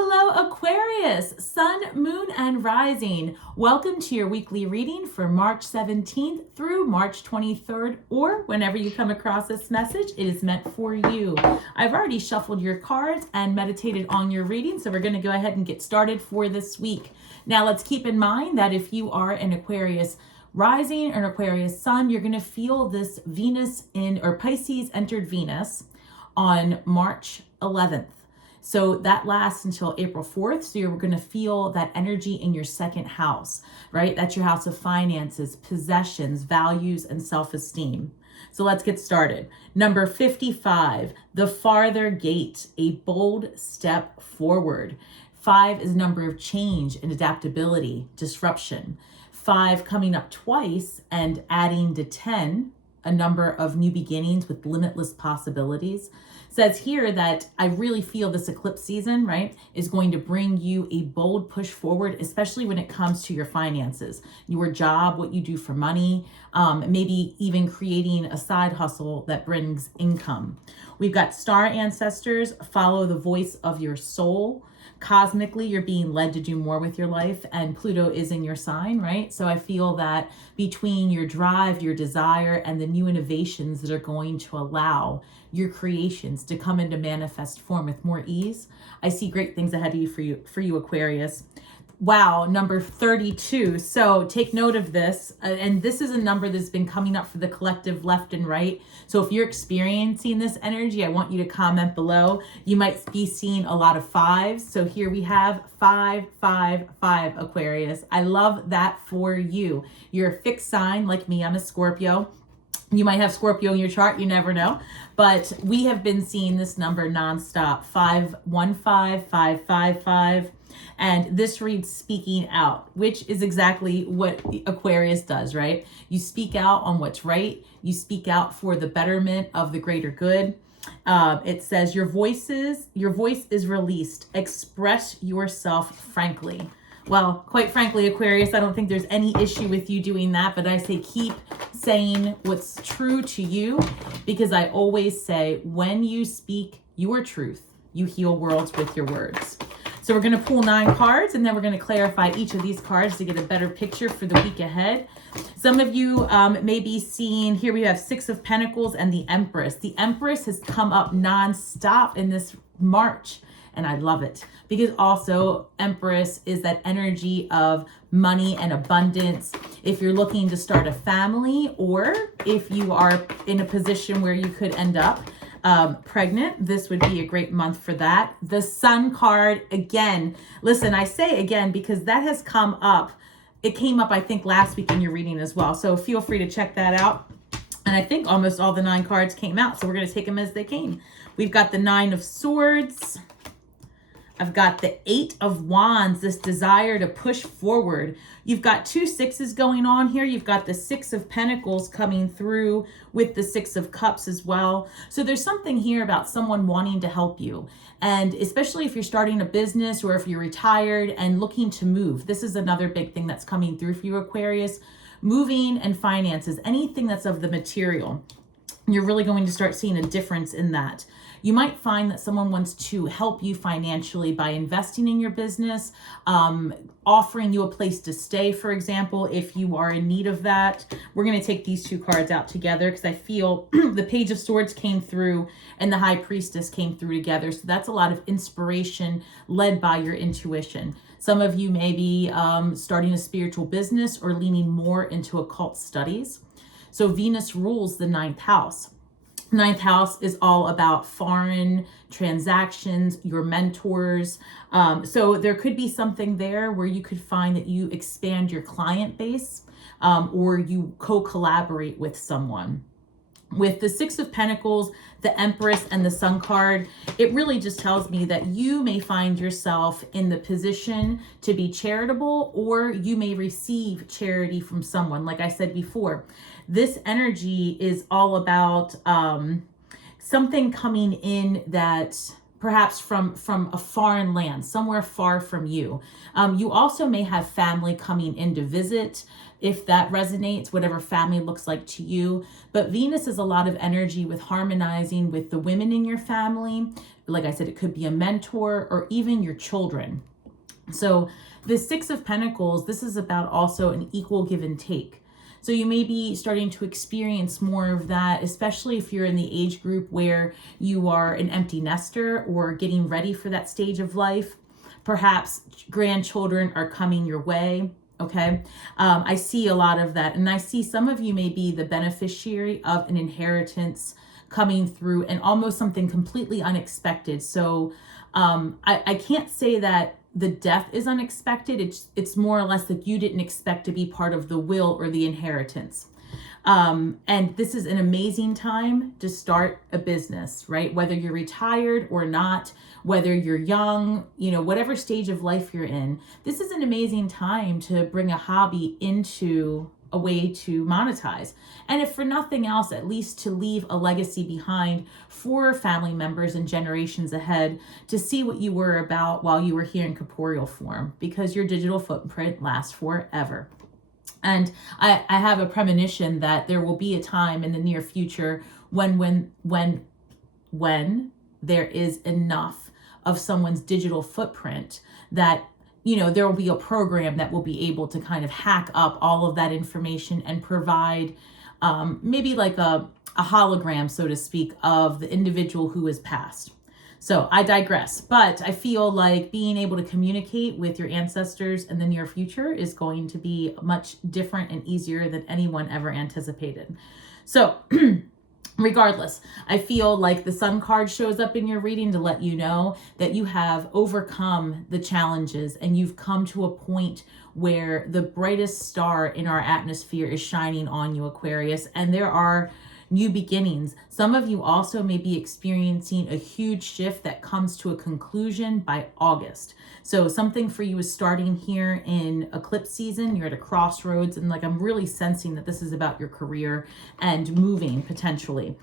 Hello, Aquarius, Sun, Moon, and Rising. Welcome to your weekly reading for March 17th through March 23rd, or whenever you come across this message, it is meant for you. I've already shuffled your cards and meditated on your reading, so we're going to go ahead and get started for this week. Now, let's keep in mind that if you are an Aquarius Rising or an Aquarius Sun, you're going to feel this Pisces entered Venus on March 11th. So that lasts until April 4th. So you're going to feel that energy in your second house, right? That's your house of finances, possessions, values, and self-esteem. So let's get started. Number 55, the farther gate, a bold step forward. 5 is a number of change and adaptability, disruption. 5 coming up twice and adding to 10, a number of new beginnings with limitless possibilities. Says here that I really feel this eclipse season, right, is going to bring you a bold push forward, especially when it comes to your finances, your job, what you do for money, maybe even creating a side hustle that brings income. We've got star ancestors, follow the voice of your soul. Cosmically, you're being led to do more with your life, and Pluto is in your sign, right? So I feel that between your drive, your desire, and the new innovations that are going to allow your creations to come into manifest form with more ease, I see great things ahead of you for you Aquarius. Wow, number 32. So take note of this. And this is a number that's been coming up for the collective left and right. So if you're experiencing this energy, I want you to comment below. You might be seeing a lot of 5s. So here we have 5, 5, 5 Aquarius. I love that for you. You're a fixed sign like me. I'm a Scorpio. You might have Scorpio in your chart, you never know. But we have been seeing this number nonstop. 5, 1, 5, 5, 5, 5. And this reads speaking out, which is exactly what Aquarius does, right? You speak out on what's right. You speak out for the betterment of the greater good. It says your voice is released. Express yourself frankly. Well, quite frankly, Aquarius, I don't think there's any issue with you doing that, but I say keep saying what's true to you, because I always say when you speak your truth, you heal worlds with your words. So we're going to pull 9 cards, and then we're going to clarify each of these cards to get a better picture for the week ahead. Some of you may be seeing, here we have 6 of Pentacles and the Empress. The Empress has come up nonstop in this March, and I love it because also Empress is that energy of money and abundance. If you're looking to start a family, or if you are in a position where you could end up pregnant, this would be a great month for that. The Sun card, again, listen, I say again because that has come up. It came up, I think, last week in your reading as well. So feel free to check that out. And I think almost all the 9 cards came out. So we're going to take them as they came. We've got the 9 of Swords. I've got the 8 of Wands, this desire to push forward. You've got 2 6s going on here. You've got the 6 of Pentacles coming through with the 6 of Cups as well. So there's something here about someone wanting to help you. And especially if you're starting a business or if you're retired and looking to move. This is another big thing that's coming through for you, Aquarius. Moving and finances, anything that's of the material. You're really going to start seeing a difference in that. You might find that someone wants to help you financially by investing in your business, offering you a place to stay, for example, if you are in need of that. We're going to take these 2 cards out together because I feel the Page of Swords came through and the High Priestess came through together. So that's a lot of inspiration led by your intuition. Some of you may be starting a spiritual business or leaning more into occult studies. So Venus rules the 9th house. 9th house is all about foreign transactions, your mentors. So there could be something there where you could find that you expand your client base or you co-collaborate with someone. With the 6 of Pentacles, the Empress, and the Sun card, it really just tells me that you may find yourself in the position to be charitable, or you may receive charity from someone. Like I said before, this energy is all about something coming in that perhaps from a foreign land, somewhere far from you. You also may have family coming in to visit, if that resonates, whatever family looks like to you. But Venus is a lot of energy with harmonizing with the women in your family. Like I said, it could be a mentor or even your children. So the Six of Pentacles, this is about also an equal give and take. So you may be starting to experience more of that, especially if you're in the age group where you are an empty nester or getting ready for that stage of life. Perhaps grandchildren are coming your way. Okay. I see a lot of that. And I see some of you may be the beneficiary of an inheritance coming through and almost something completely unexpected. So I can't say that the death is unexpected. It's more or less that you didn't expect to be part of the will or the inheritance. And this is an amazing time to start a business, right? Whether you're retired or not, whether you're young, you know, whatever stage of life you're in, this is an amazing time to bring a hobby into a way to monetize. And if for nothing else, at least to leave a legacy behind for family members and generations ahead to see what you were about while you were here in corporeal form, because your digital footprint lasts forever. And I have a premonition that there will be a time in the near future when there is enough of someone's digital footprint that, you know, there will be a program that will be able to kind of hack up all of that information and provide maybe like a hologram, so to speak, of the individual who has passed. So I digress, but I feel like being able to communicate with your ancestors in the near future is going to be much different and easier than anyone ever anticipated. So regardless, I feel like the Sun card shows up in your reading to let you know that you have overcome the challenges and you've come to a point where the brightest star in our atmosphere is shining on you, Aquarius, and there are new beginnings. Some of you also may be experiencing a huge shift that comes to a conclusion by August. So something for you is starting here in eclipse season. You're at a crossroads, and like I'm really sensing that this is about your career and moving potentially.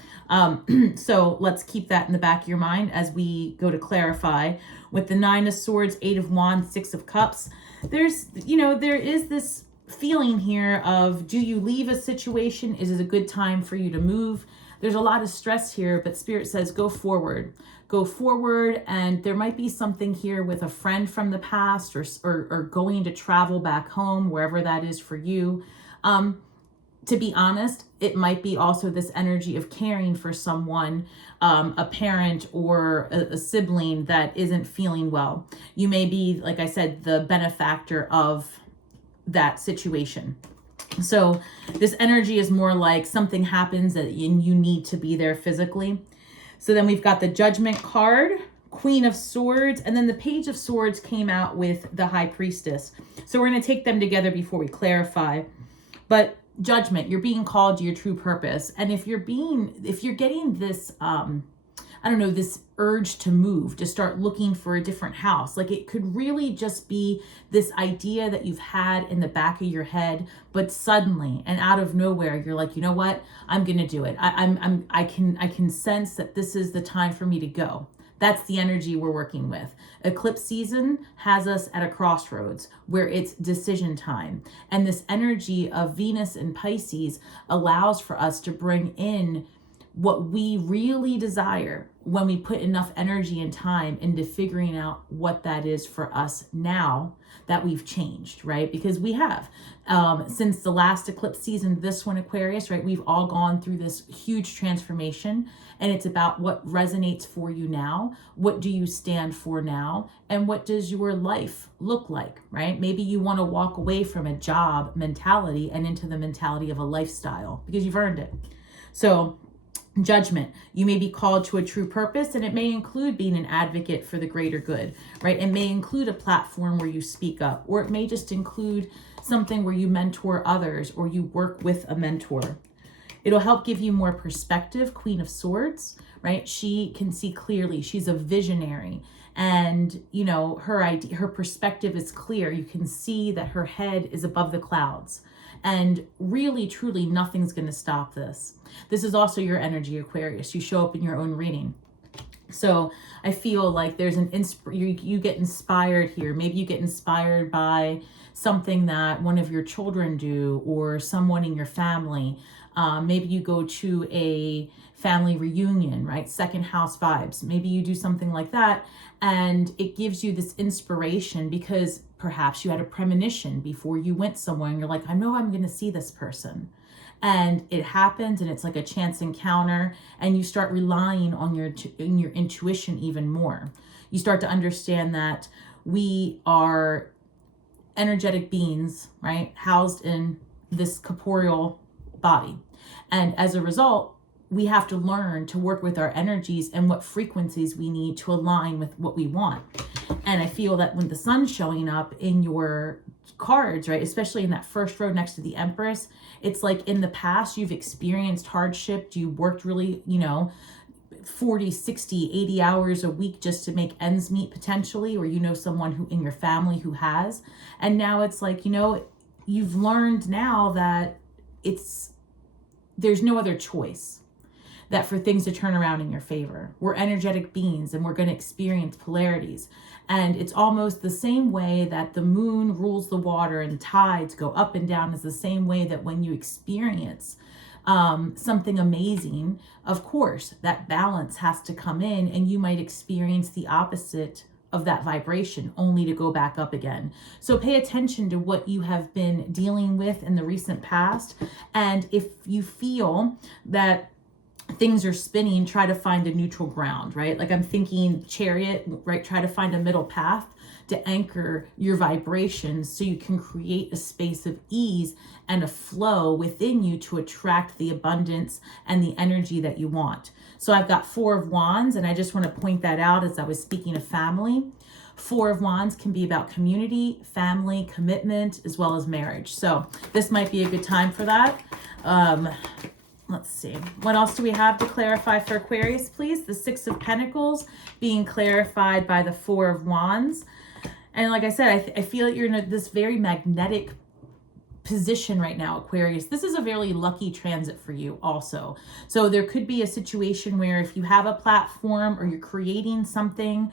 So let's keep that in the back of your mind as we go to clarify with the Nine of Swords, Eight of Wands, Six of Cups. There is this feeling here of, do you leave a situation? Is it a good time for you to move? There's a lot of stress here, but Spirit says go forward. Go forward, and there might be something here with a friend from the past or going to travel back home, wherever that is for you. To be honest, it might be also this energy of caring for someone, a parent or a sibling that isn't feeling well. You may be, like I said, the benefactor of that situation. So this energy is more like something happens and you need to be there physically. So then we've got the Judgment card, Queen of Swords, and then the Page of Swords came out with the High Priestess. So we're going to take them together before we clarify. But Judgment, you're being called to your true purpose. And if you're getting this this urge to move, to start looking for a different house. Like it could really just be this idea that you've had in the back of your head, but suddenly and out of nowhere, you're like, you know what? I'm going to do it. I can sense that this is the time for me to go. That's the energy we're working with. Eclipse season has us at a crossroads where it's decision time. And this energy of Venus and Pisces allows for us to bring in what we really desire when we put enough energy and time into figuring out what that is for us now that we've changed, right? Because we have, since the last eclipse season, this one, Aquarius, right? We've all gone through this huge transformation, and it's about what resonates for you now. What do you stand for now? And what does your life look like, right? Maybe you want to walk away from a job mentality and into the mentality of a lifestyle because you've earned it. So Judgment, you may be called to a true purpose, and it may include being an advocate for the greater good, right? It may include a platform where you speak up, or it may just include something where you mentor others or you work with a mentor. It'll help give you more perspective. Queen of Swords, right? She can see clearly. She's a visionary, and her perspective is clear. You can see that her head is above the clouds. And really, truly, nothing's going to stop this. This is also your energy, Aquarius. You show up in your own reading. So I feel like there's you get inspired here. Maybe you get inspired by something that one of your children do or someone in your family. Maybe you go to a family reunion, right? Second house vibes. Maybe you do something like that, and it gives you this inspiration because perhaps you had a premonition before you went somewhere and you're like, I know I'm going to see this person. And it happens, and it's like a chance encounter, and you start relying on your intuition even more. You start to understand that we are energetic beings, right, housed in this corporeal body, and as a result we have to learn to work with our energies and what frequencies we need to align with what we want. And I feel that when the sun's showing up in your cards, right, especially in that first row next to the Empress, it's like in the past you've experienced hardship, you worked really, 40, 60, 80 hours a week just to make ends meet potentially, or someone who in your family who has. And now it's like, you've learned now that there's no other choice, that for things to turn around in your favor. We're energetic beings and we're going to experience polarities. And it's almost the same way that the moon rules the water and tides go up and down, is the same way that when you experience something amazing, of course, that balance has to come in, and you might experience the opposite of that vibration only to go back up again. So pay attention to what you have been dealing with in the recent past. And if you feel that things are spinning, try to find a neutral ground, right? Like I'm thinking Chariot, right? Try to find a middle path to anchor your vibrations so you can create a space of ease and a flow within you to attract the abundance and the energy that you want. So I've got 4 of Wands, and I just want to point that out as I was speaking of family. 4 of Wands can be about community, family, commitment, as well as marriage. So this might be a good time for that. Let's see. What else do we have to clarify for Aquarius, please? The 6 of Pentacles being clarified by the 4 of Wands. And like I said, I feel that you're in this very magnetic position right now, Aquarius. This is a very lucky transit for you also. So there could be a situation where if you have a platform or you're creating something,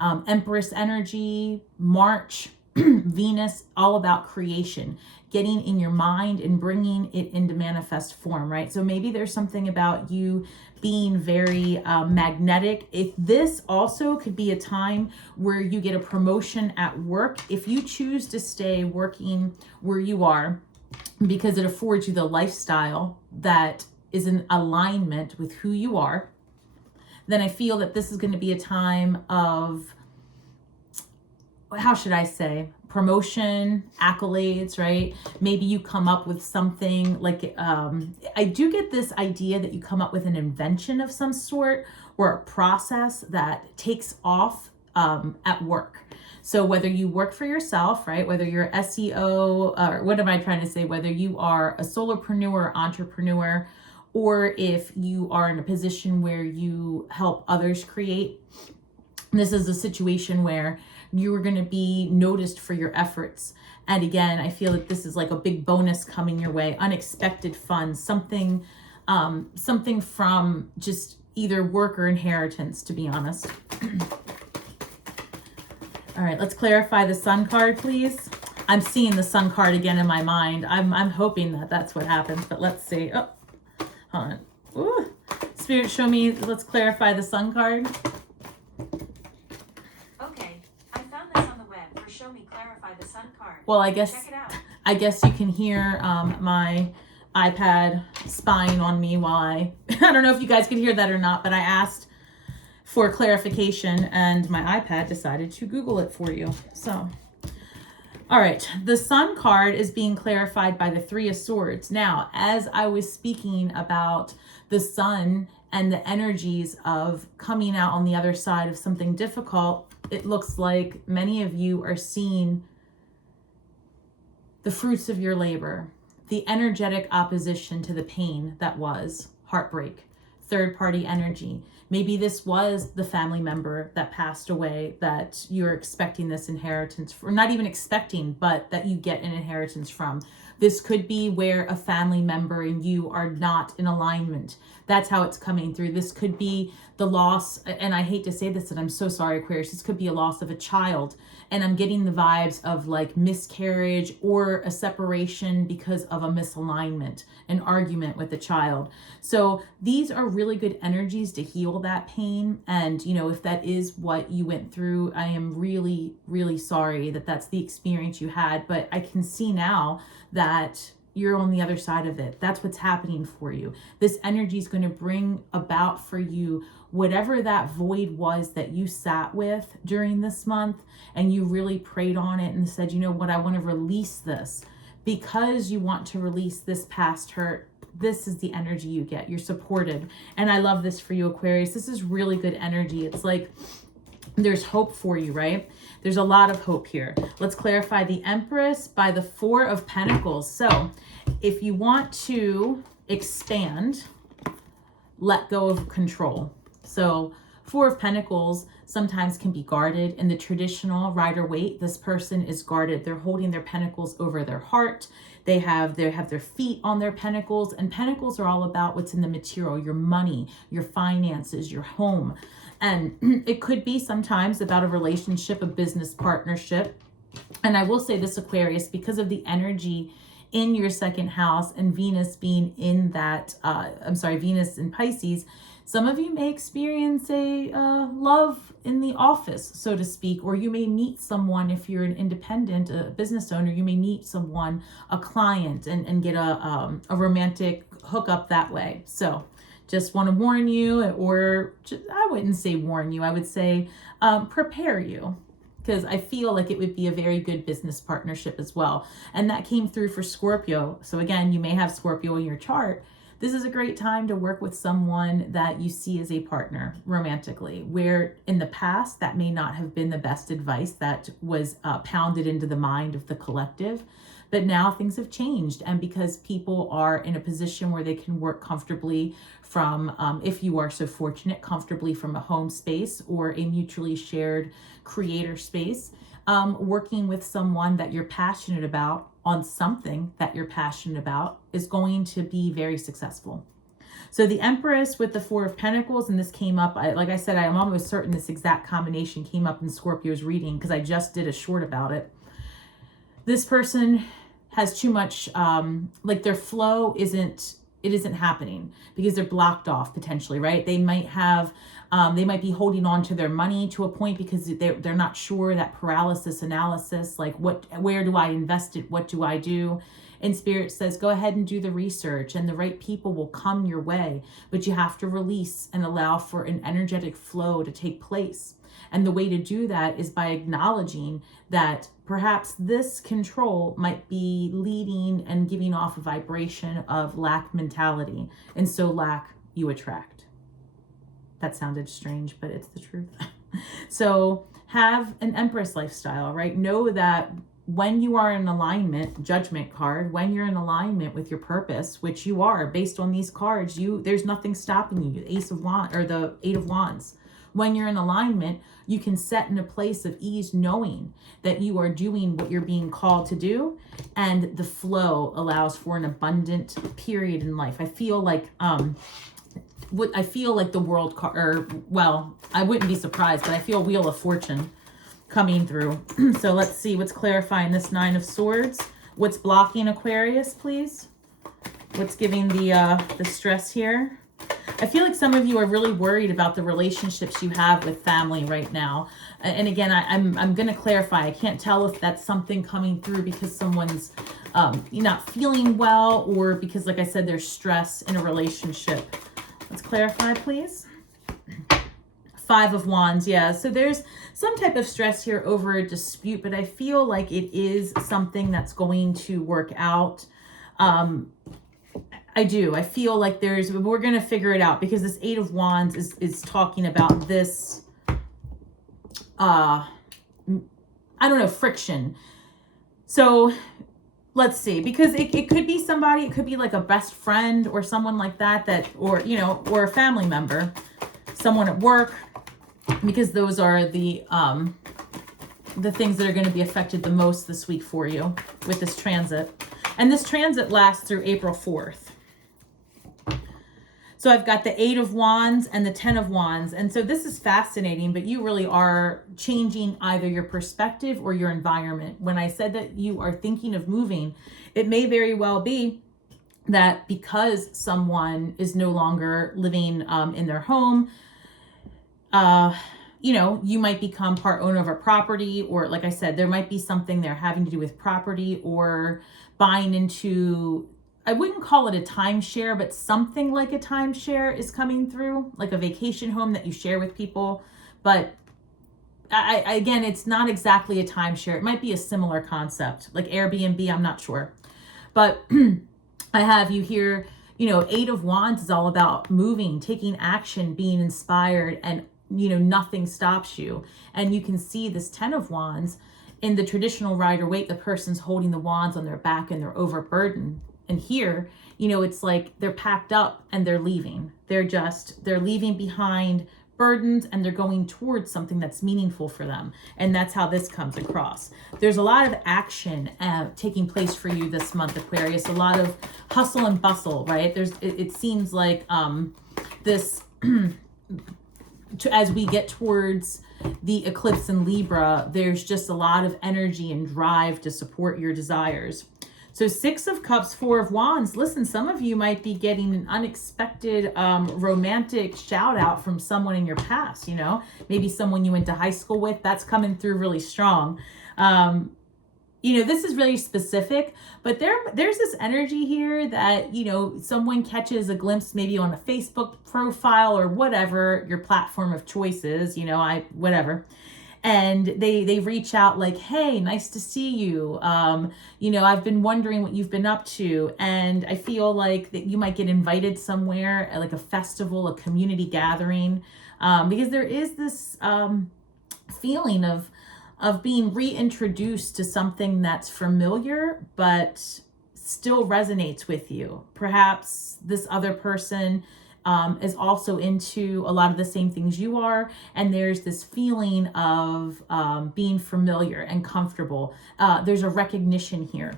Empress energy, March, Venus, all about creation, getting in your mind and bringing it into manifest form, right? So maybe there's something about you being very magnetic. If this also could be a time where you get a promotion at work, if you choose to stay working where you are because it affords you the lifestyle that is in alignment with who you are, then I feel that this is going to be a time of, how should I say, promotion, accolades, right? Maybe you come up with something like, I do get this idea that you come up with an invention of some sort or a process that takes off at work. So whether you work for yourself, right? Whether you're SEO, or what am I trying to say? Whether you are a solopreneur or entrepreneur, or if you are in a position where you help others create, this is a situation where you are going to be noticed for your efforts. And again, I feel that this is like a big bonus coming your way, unexpected funds, something from just either work or inheritance, to be honest. All right, let's clarify the Sun card, please. I'm seeing the Sun card again in my mind. I'm hoping that that's what happens, but let's see. Oh, hold on. Ooh. Spirit, show me, let's clarify the Sun card. Show me, clarify the Sun card. Well, I guess check it out. I guess you can hear my iPad spying on me while I don't know if you guys could hear that or not, but I asked for clarification and my iPad decided to Google it for you. So, all right, the Sun card is being clarified by the 3 of Swords. Now, as I was speaking about the Sun and the energies of coming out on the other side of something difficult, it looks like many of you are seeing the fruits of your labor, the energetic opposition to the pain that was heartbreak, third-party energy. Maybe this was the family member that passed away that you're expecting this inheritance, or not even expecting, but that you get an inheritance from. This could be where a family member and you are not in alignment. That's how it's coming through. This could be the loss, and I hate to say this, and I'm so sorry, Aquarius, this could be a loss of a child. And I'm getting the vibes of like miscarriage or a separation because of a misalignment, an argument with a child. So these are really good energies to heal that pain. And, you know, if that is what you went through, I am really, really sorry that that's the experience you had. But I can see now that you're on the other side of it. That's what's happening for you. This energy is going to bring about for you whatever that void was that you sat with during this month, and you really prayed on it and said, you know what, I want to release this. Because you want to release this past hurt, this is the energy you get. You're supported. And I love this for you, Aquarius. This is really good energy. It's like there's hope for you, right? There's a lot of hope here. Let's clarify the Empress by the Four of Pentacles. So if you want to expand, let go of control. So Four of Pentacles sometimes can be guarded. In the traditional Rider-Waite, this person is guarded. They're holding their pentacles over their heart. They have their feet on their pentacles, and pentacles are all about what's in the material, your money, your finances, your home. And it could be sometimes about a relationship, a business partnership. And I will say this, Aquarius, because of the energy in your second house and Venus being in that, Venus in Pisces, some of you may experience a love in the office, so to speak, or you may meet someone if you're an independent, a business owner, you may meet someone, a client, and get a romantic hookup that way. So just want to warn you, or I wouldn't say warn you, I would say prepare you, because I feel like it would be a very good business partnership as well. And that came through for Scorpio. So again, you may have Scorpio in your chart. This is a great time to work with someone that you see as a partner romantically, where in the past that may not have been the best advice that was pounded into the mind of the collective. But now things have changed, and because people are in a position where they can work comfortably from, if you are so fortunate, comfortably from a home space or a mutually shared creator space, working with someone that you're passionate about on something that you're passionate about is going to be very successful. So the Empress with the Four of Pentacles, and this came up, like I said, I am almost certain this exact combination came up in Scorpio's reading because I just did a short about it. This person has too much, like their flow isn't happening because they're blocked off potentially, right? They might have, they might be holding on to their money to a point because they're not sure, that paralysis analysis, like where do I invest it? What do I do? And Spirit says, go ahead and do the research, and the right people will come your way, but you have to release and allow for an energetic flow to take place. And the way to do that is by acknowledging that perhaps this control might be leading and giving off a vibration of lack mentality. And so lack you attract. That sounded strange, but it's the truth. So have an Empress lifestyle, right? Know that when you are in alignment, Judgment card, when you're in alignment with your purpose, which you are based on these cards, there's nothing stopping you. The Ace of Wands or the Eight of Wands. When you're in alignment, you can set in a place of ease, knowing that you are doing what you're being called to do, and the flow allows for an abundant period in life. I feel like the world card, or well, I wouldn't be surprised, but I feel Wheel of Fortune coming through. So let's see what's clarifying this Nine of Swords. What's blocking Aquarius, please? What's giving the stress here? I feel like some of you are really worried about the relationships you have with family right now. And again, I'm going to clarify. I can't tell if that's something coming through because someone's not feeling well, or because, like I said, there's stress in a relationship. Let's clarify, please. Five of Wands, yeah. So there's some type of stress here over a dispute, but I feel like it is something that's going to work out. I do. I feel like we're going to figure it out, because this Eight of Wands is talking about this, I don't know, friction. So let's see, because it could be somebody, it could be like a best friend or someone like that, or a family member, someone at work, because those are the things that are going to be affected the most this week for you with this transit. And this transit lasts through April 4th. So I've got the 8 of Wands and the 10 of Wands. And so this is fascinating, but you really are changing either your perspective or your environment. When I said that you are thinking of moving, it may very well be that because someone is no longer living in their home, you might become part owner of a property, or like I said, there might be something there having to do with property or buying into, I wouldn't call it a timeshare, but something like a timeshare is coming through, like a vacation home that you share with people. But again, it's not exactly a timeshare. It might be a similar concept, like Airbnb, I'm not sure. But I have you here, 8 of Wands is all about moving, taking action, being inspired, and nothing stops you. And you can see this 10 of Wands in the traditional Rider-Waite, the person's holding the wands on their back and they're overburdened. And here, it's like they're packed up and they're leaving. They're leaving behind burdens and they're going towards something that's meaningful for them. And that's how this comes across. There's a lot of action taking place for you this month, Aquarius. A lot of hustle and bustle, right? It seems like this, as we get towards the eclipse in Libra, there's just a lot of energy and drive to support your desires. So 6 of Cups, 4 of Wands. Listen, some of you might be getting an unexpected romantic shout out from someone in your past, maybe someone you went to high school with. That's coming through really strong. This is really specific, but there's this energy here that, someone catches a glimpse maybe on a Facebook profile or whatever your platform of choice is, whatever. And they reach out like, hey, nice to see you. I've been wondering what you've been up to. And I feel like that you might get invited somewhere, like a festival, a community gathering, because there is this feeling of being reintroduced to something that's familiar, but still resonates with you. Perhaps this other person is also into a lot of the same things you are. And there's this feeling of being familiar and comfortable. There's a recognition here.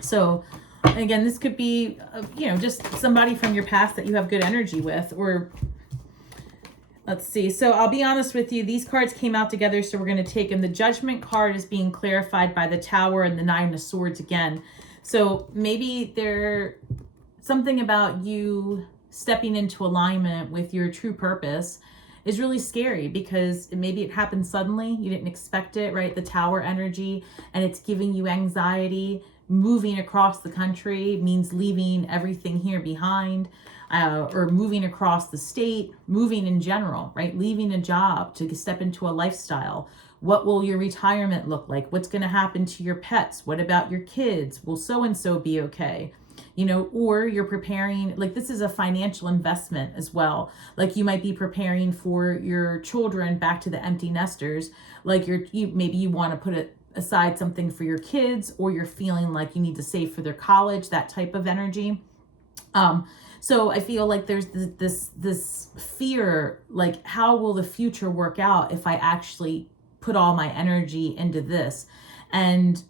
So again, this could be, just somebody from your past that you have good energy with, or let's see. So I'll be honest with you. These cards came out together, so we're going to take them. The Judgment card is being clarified by the Tower and the 9 of Swords again. So maybe there's something about you stepping into alignment with your true purpose is really scary, because maybe it happened suddenly. You didn't expect it, right? The Tower energy, and it's giving you anxiety. Moving across the country means leaving everything here behind, or moving across the state, moving in general, right? Leaving a job to step into a lifestyle. What will your retirement look like? What's going to happen to your pets? What about your kids? Will so-and-so be okay? Or you're preparing, like this is a financial investment as well. Like you might be preparing for your children back to the empty nesters. Like maybe you want to put aside something for your kids, or you're feeling like you need to save for their college, that type of energy. So I feel like there's this fear, like how will the future work out if I actually put all my energy into this? And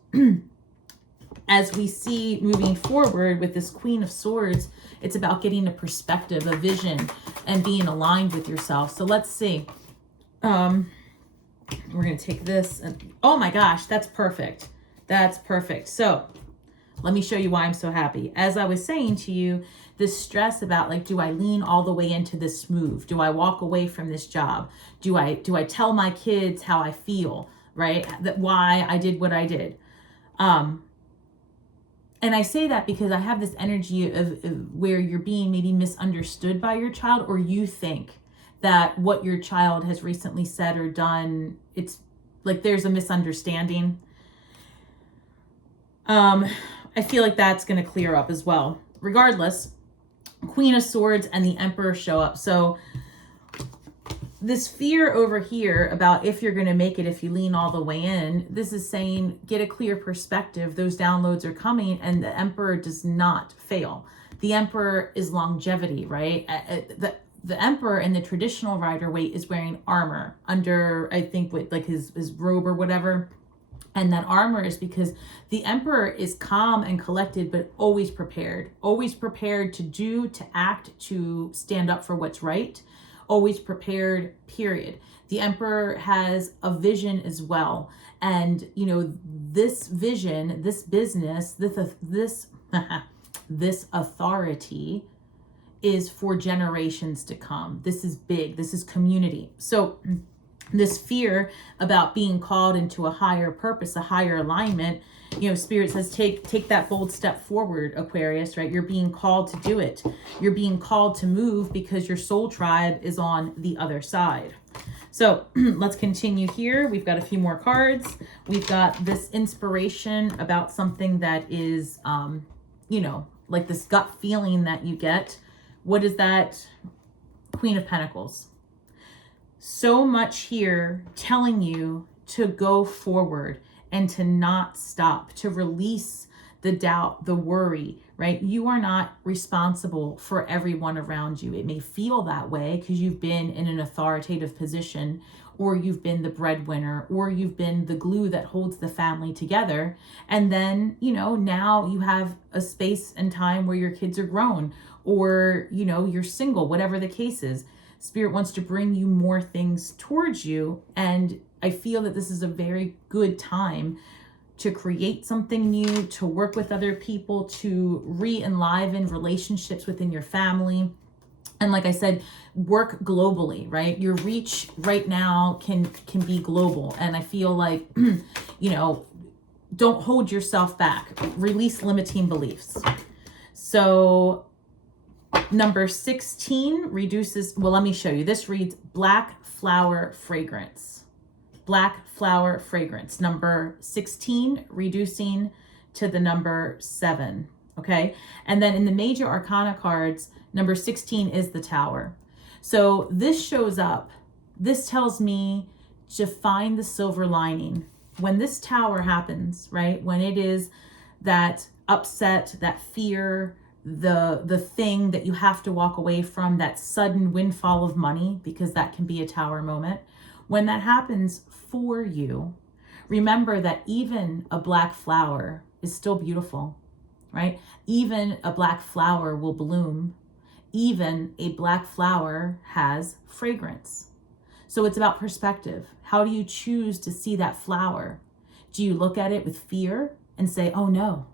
as we see moving forward with this Queen of Swords, it's about getting a perspective, a vision, and being aligned with yourself. So let's see. We're going to take this and, oh my gosh, that's perfect. That's perfect. So let me show you why I'm so happy. As I was saying to you, this stress about like, do I lean all the way into this move? Do I walk away from this job? Do I tell my kids how I feel, right? That why I did what I did. And I say that because I have this energy of where you're being maybe misunderstood by your child, or you think that what your child has recently said or done, it's like there's a misunderstanding. I feel like that's going to clear up as well. Regardless, Queen of Swords and the Emperor show up. So this fear over here about if you're going to make it, if you lean all the way in, this is saying get a clear perspective. Those downloads are coming, and the Emperor does not fail. The Emperor is longevity, right? The Emperor in the traditional Rider-Waite is wearing armor under, I think, with like his robe or whatever. And that armor is because the Emperor is calm and collected, but always prepared to do, to act, to stand up for what's right, always prepared, period. The Emperor has a vision as well. And, you know, this vision, this business, this authority is for generations to come. This is big. This is community. So this fear about being called into a higher purpose, a higher alignment, you know, Spirit says, take that bold step forward, Aquarius, right? You're being called to do it. You're being called to move because your soul tribe is on the other side. So let's continue here. We've got a few more cards. We've got this inspiration about something that is, you know, like this gut feeling that you get. What is that? Queen of Pentacles. So much here telling you to go forward and to not stop, to release the doubt, the worry, right? You are not responsible for everyone around you. It may feel that way because you've been in an authoritative position, or you've been the breadwinner, or you've been the glue that holds the family together. And then, you know, now you have a space and time where your kids are grown, or, you know, you're single, whatever the case is. Spirit wants to bring you more things towards you. And I feel that this is a very good time to create something new, to work with other people, to re-enliven relationships within your family. And like I said, work globally, right? Your reach right now can be global. And I feel like, you know, don't hold yourself back. Release limiting beliefs. So number 16 reduces, well, let me show you. This reads black flower fragrance. Black flower fragrance. Number 16, reducing to the number 7. Okay. And then in the major arcana cards, number 16 is the Tower. So this shows up. This tells me to find the silver lining. When this Tower happens, right? When it is that upset, that fear, the thing that you have to walk away from, that sudden windfall of money, because that can be a Tower moment. When that happens for you, remember that even a black flower is still beautiful, right? Even a black flower will bloom. Even a black flower has fragrance. So it's about perspective. How do you choose to see that flower? Do you look at it with fear and say, oh no,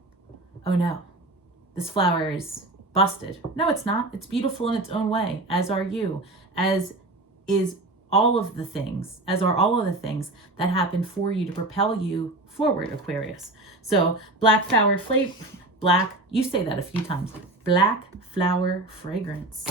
this flower is busted? No, it's not. It's beautiful in its own way, as are you, as is all of the things, as are all of the things that happen for you to propel you forward, Aquarius. So black flower you say that a few times, black flower fragrance.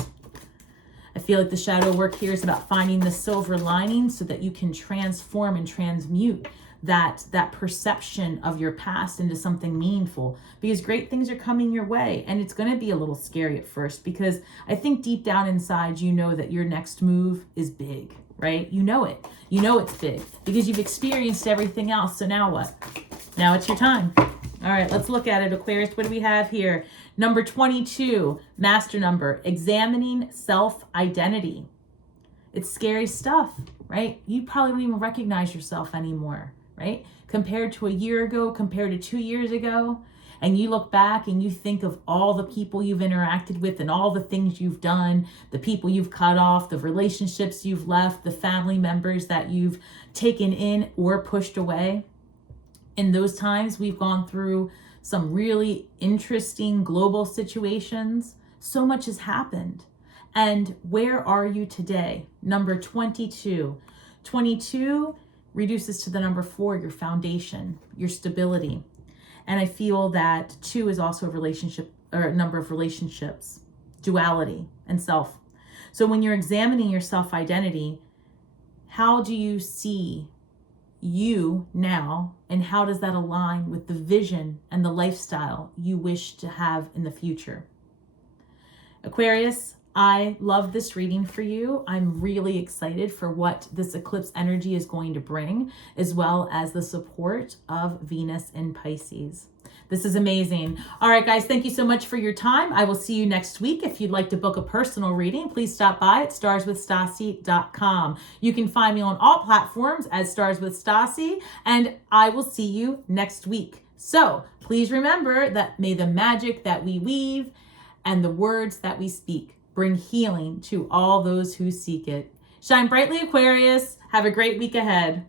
I feel like the shadow work here is about finding the silver lining so that you can transform and transmute that perception of your past into something meaningful, because great things are coming your way. And it's going to be a little scary at first, because I think deep down inside, you know that your next move is big, right? You know it. You know it's big because you've experienced everything else. So now what? Now it's your time. All right, let's look at it, Aquarius. What do we have here? Number 22, master number, examining self-identity. It's scary stuff, right? You probably don't even recognize yourself anymore, right? Compared to a year ago, compared to 2 years ago, and you look back and you think of all the people you've interacted with and all the things you've done, the people you've cut off, the relationships you've left, the family members that you've taken in or pushed away. In those times, we've gone through some really interesting global situations. So much has happened. And where are you today? Number 22. 22 reduces to the number 4, your foundation, your stability. And I feel that 2 is also a relationship, or a number of relationships, duality and self. So when you're examining your self-identity, how do you see you now, and how does that align with the vision and the lifestyle you wish to have in the future? Aquarius, I love this reading for you. I'm really excited for what this eclipse energy is going to bring, as well as the support of Venus in Pisces. This is amazing. All right, guys, thank you so much for your time. I will see you next week. If you'd like to book a personal reading, please stop by at starswithstasi.com. You can find me on all platforms as Stars with Stasi, and I will see you next week. So please remember that may the magic that we weave and the words that we speak bring healing to all those who seek it. Shine brightly, Aquarius. Have a great week ahead.